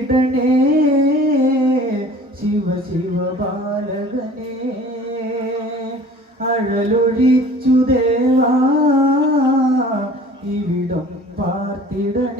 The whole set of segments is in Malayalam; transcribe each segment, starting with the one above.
കിടണേ ശിവ ശിവ ബാലകനേ അഴലൊഴിച്ചു ദേവാ ഇവിടം പാർത്തിടണേ.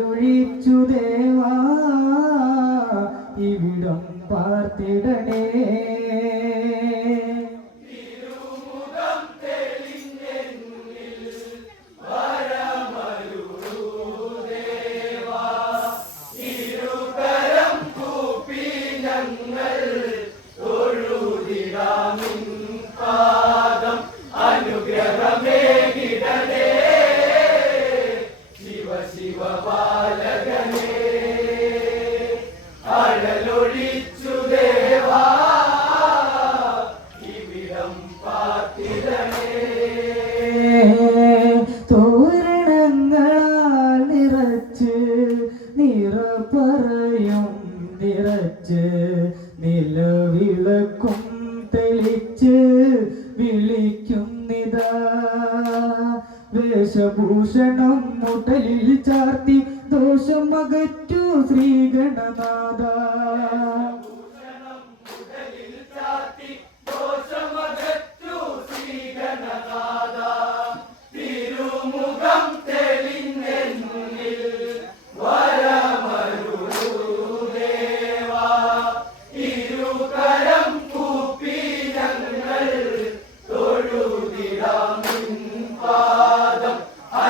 അഴലൊഴിച്ചു നിലവിളക്കും തെളിച്ച് വിളിക്കുന്നിതാ. വേഷഭൂഷണം മുതലിൽ ചാർത്തി ദോഷം അകറ്റു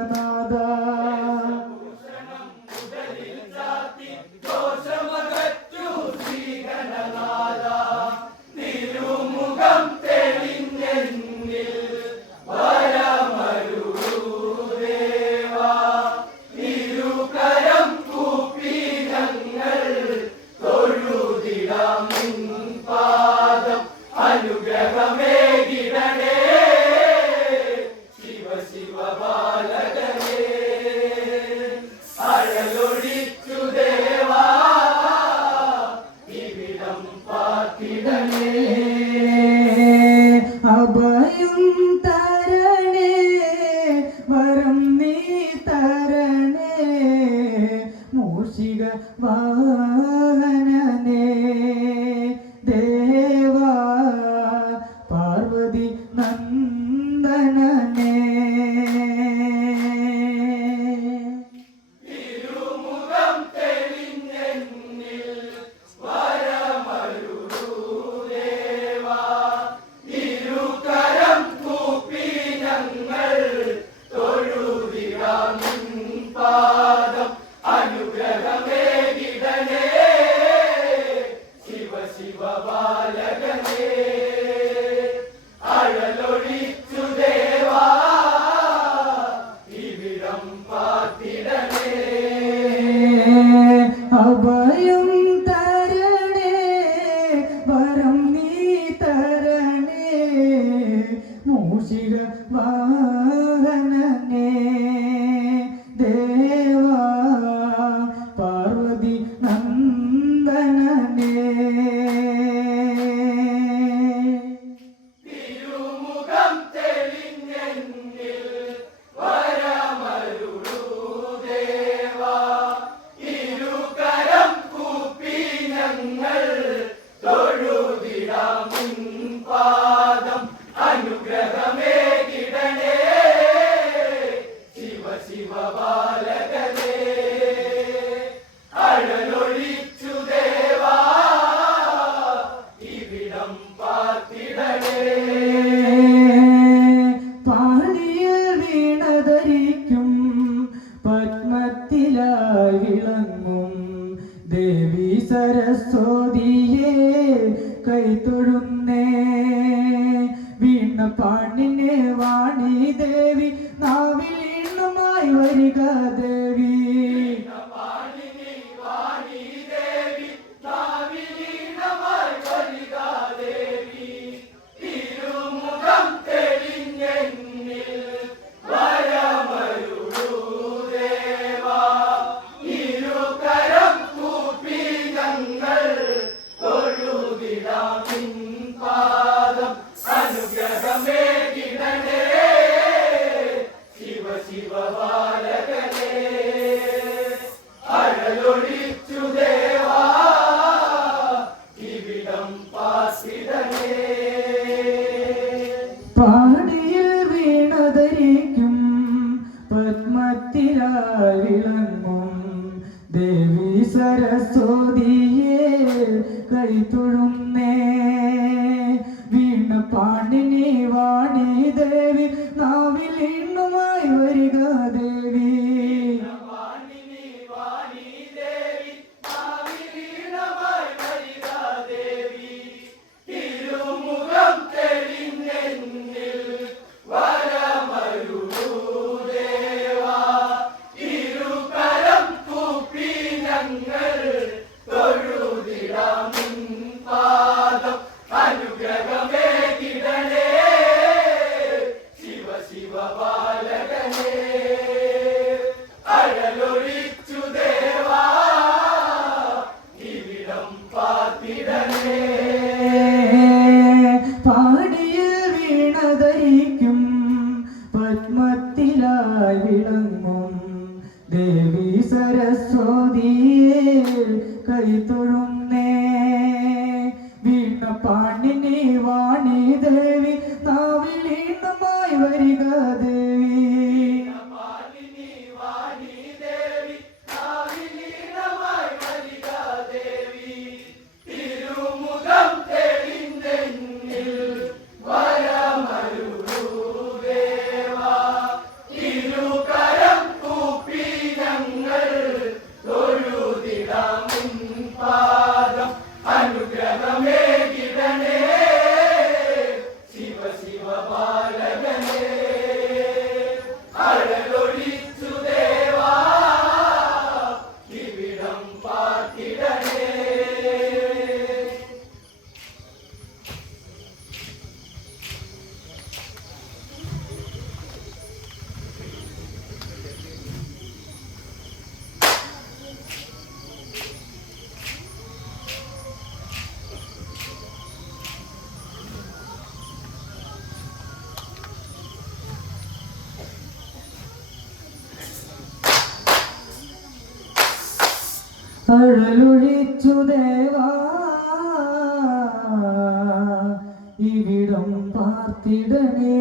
ശ്രീഗണനാഥ അഭയം അഭയം തരണേ വരം നീ തരണേ മൂഷിക വാഹനനേ ദേവാ പാർവതി നന്ദനനേ Devi. പാടിയിൽ വീണതരിക്കും പത്മത്തിലായി വിളങ്ങും ദേവി സരസ്വതിയെ കൈത്തൊഴുന്നേ വീണ പാണിനി വാണി ദേവി നാവിലീണുമായി പാണിനി വാണി ദേവി നാവിൽ വരിക ദേവി അഴലൊഴിച്ചു ദേവാ ഇവിടം പാർത്തിടനേ